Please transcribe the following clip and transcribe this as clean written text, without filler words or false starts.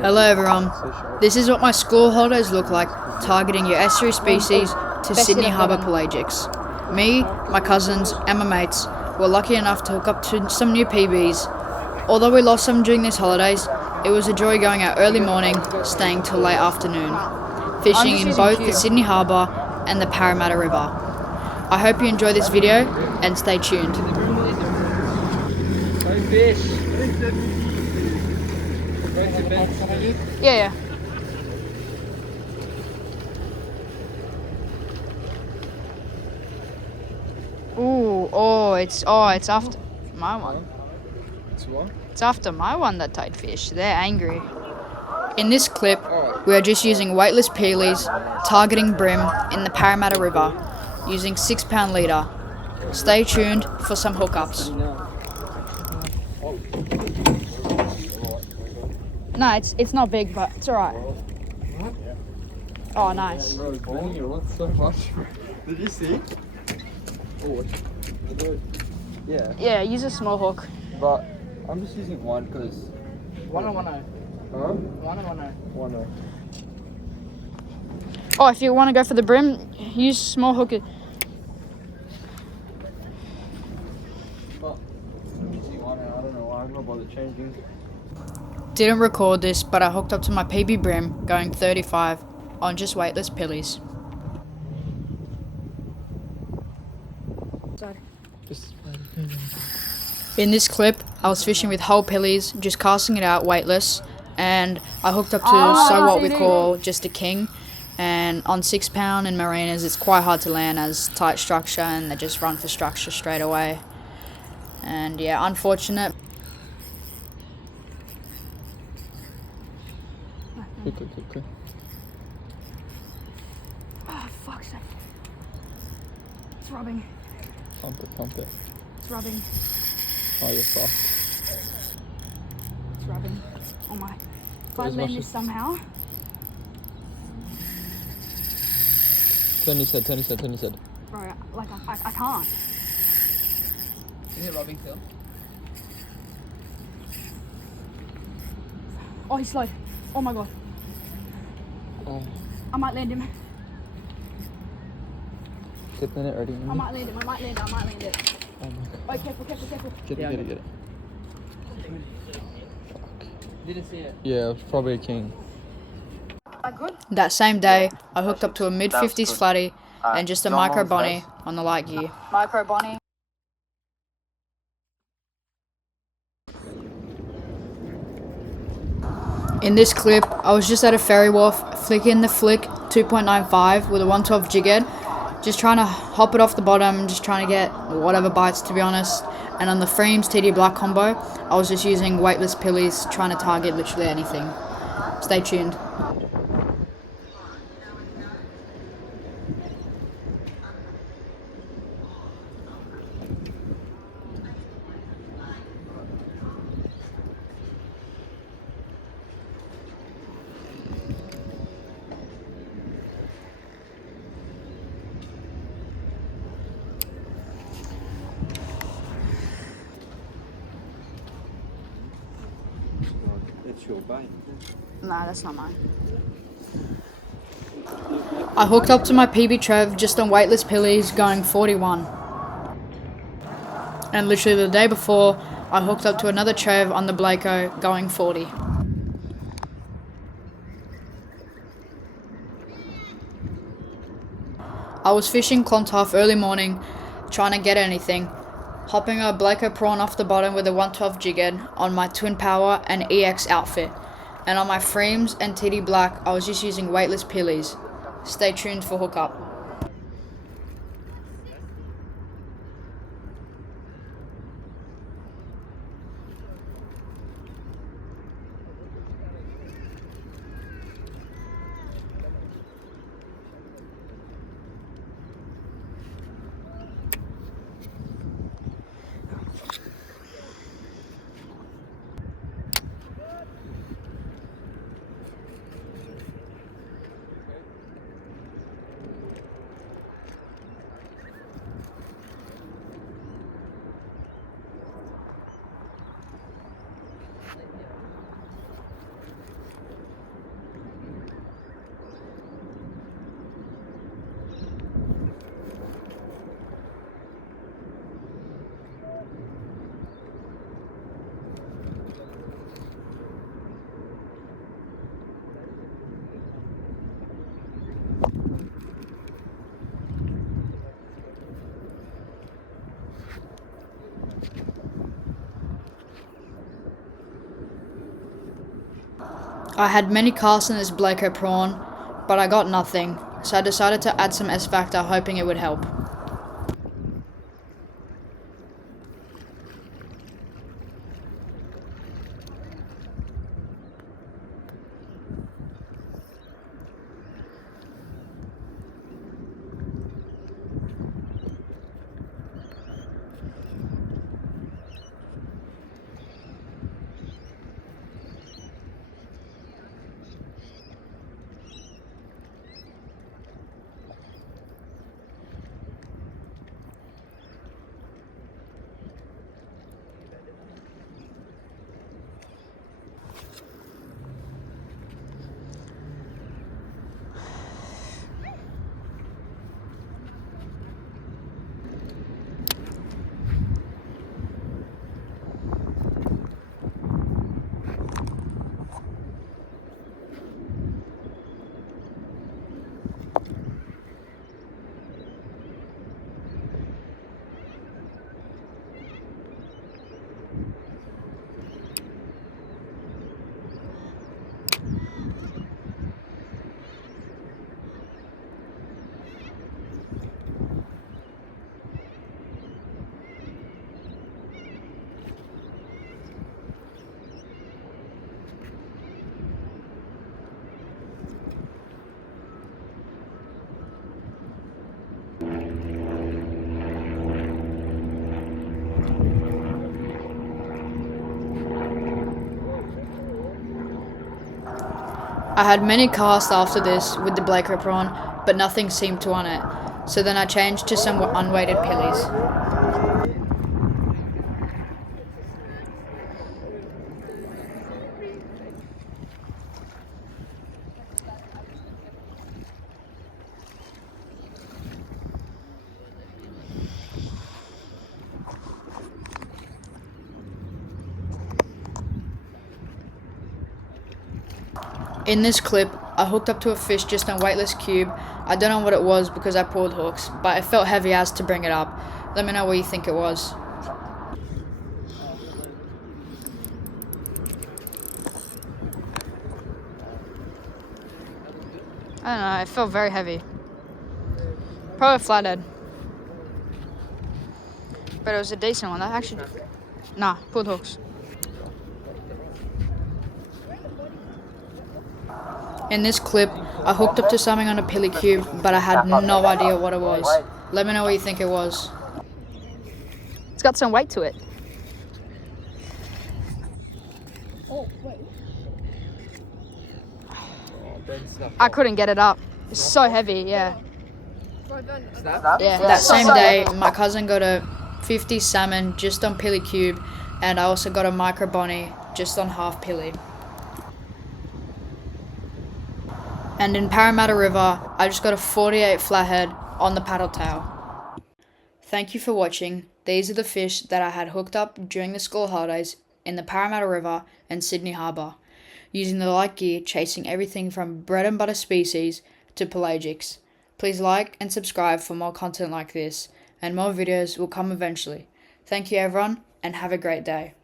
Hello everyone, this is what my school holidays look like, targeting your estuary species to Sydney Harbour pelagics. Me, my cousins and my mates were lucky enough to hook up to some new PBs. Although we lost some during these holidays, it was a joy going out early morning, staying till late afternoon, fishing in both the Sydney Harbour and the Parramatta River. I hope you enjoy this video and stay tuned. Yeah. It's after my one. It's what? It's after my one, that tight fish. They're angry. In this clip, we are just using weightless peelies, targeting brim in the Parramatta River, using 6-pound leader. Stay tuned for some hookups. No, it's not big, but it's alright. Oh, nice. Bro, Benny, you want so much. Did you see? Oh, Yeah, use a small hook. But I'm just using one because. 1 or 1 Huh? 1 or 1 1 Oh, if you want to go for the brim, use small hook. But I'm using 1 I don't know why I'm not bothered changing. Didn't record this, but I hooked up to my PB brim going 35 on just weightless pillies. In this clip, I was fishing with whole pillies, just casting it out weightless, and I hooked up to what we call just a king. And on 6-pound in marinas, it's quite hard to land as tight structure, and they just run for structure straight away. And yeah, unfortunate. Okay. Oh, fuck's sake. It's rubbing. Pump it. It's rubbing. Oh, you're soft. It's rubbing. Oh my. If I land this somehow. Turn his head. Bro, like I can't. Is it rubbing still? Oh, he's slow. Oh my god. Oh. I might land him. Get the net ready. I might land it. Oh my god. Oh, careful. Get it. Didn't see it. Yeah, it's probably a king. That same day, I hooked up to a mid-50s flatty and just a micro bonnie on the light gear. Micro bonnie. In this clip, I was just at a ferry wharf, flicking the flick 2.95 with a 112 jig head, just trying to hop it off the bottom, just trying to get whatever bites, to be honest. And on the Freems TD Black combo, I was just using weightless pillies, trying to target literally anything. Stay tuned. It's your bait. Nah, that's not mine. I hooked up to my PB Trev just on weightless pillies going 41. And literally the day before, I hooked up to another Trev on the Blako going 40. I was fishing Clontarf early morning, trying to get anything, hopping a Blako prawn off the bottom with a 112 jig head on my Twin Power and EX outfit. And on my Freems and TD Black, I was just using weightless pillies. Stay tuned for hookup. I had many casts in this Blako prawn, but I got nothing, so I decided to add some S Factor hoping it would help. I had many casts after this with the Blako prawn, but nothing seemed to on it, so then I changed to some unweighted pillies. In this clip, I hooked up to a fish just on weightless cube. I don't know what it was because I pulled hooks, but it felt heavy as to bring it up. Let me know what you think it was. I don't know, it felt very heavy. Probably a flathead. But it was a decent one. That actually... Nah, pulled hooks. In this clip, I hooked up to something on a pilly cube, but I had no idea what it was. Let me know what you think it was. It's got some weight to it. Oh, wait. I couldn't get it up. It's so heavy, yeah. Snap? Yeah. That same day, my cousin got a 50 salmon just on pilly cube, and I also got a micro bonnie just on half pilly. And in Parramatta River, I just got a 48 flathead on the paddle tail. Thank you for watching. These are the fish that I had hooked up during the school holidays in the Parramatta River and Sydney Harbour, using the light gear chasing everything from bread and butter species to pelagics. Please like and subscribe for more content like this, and more videos will come eventually. Thank you everyone, and have a great day.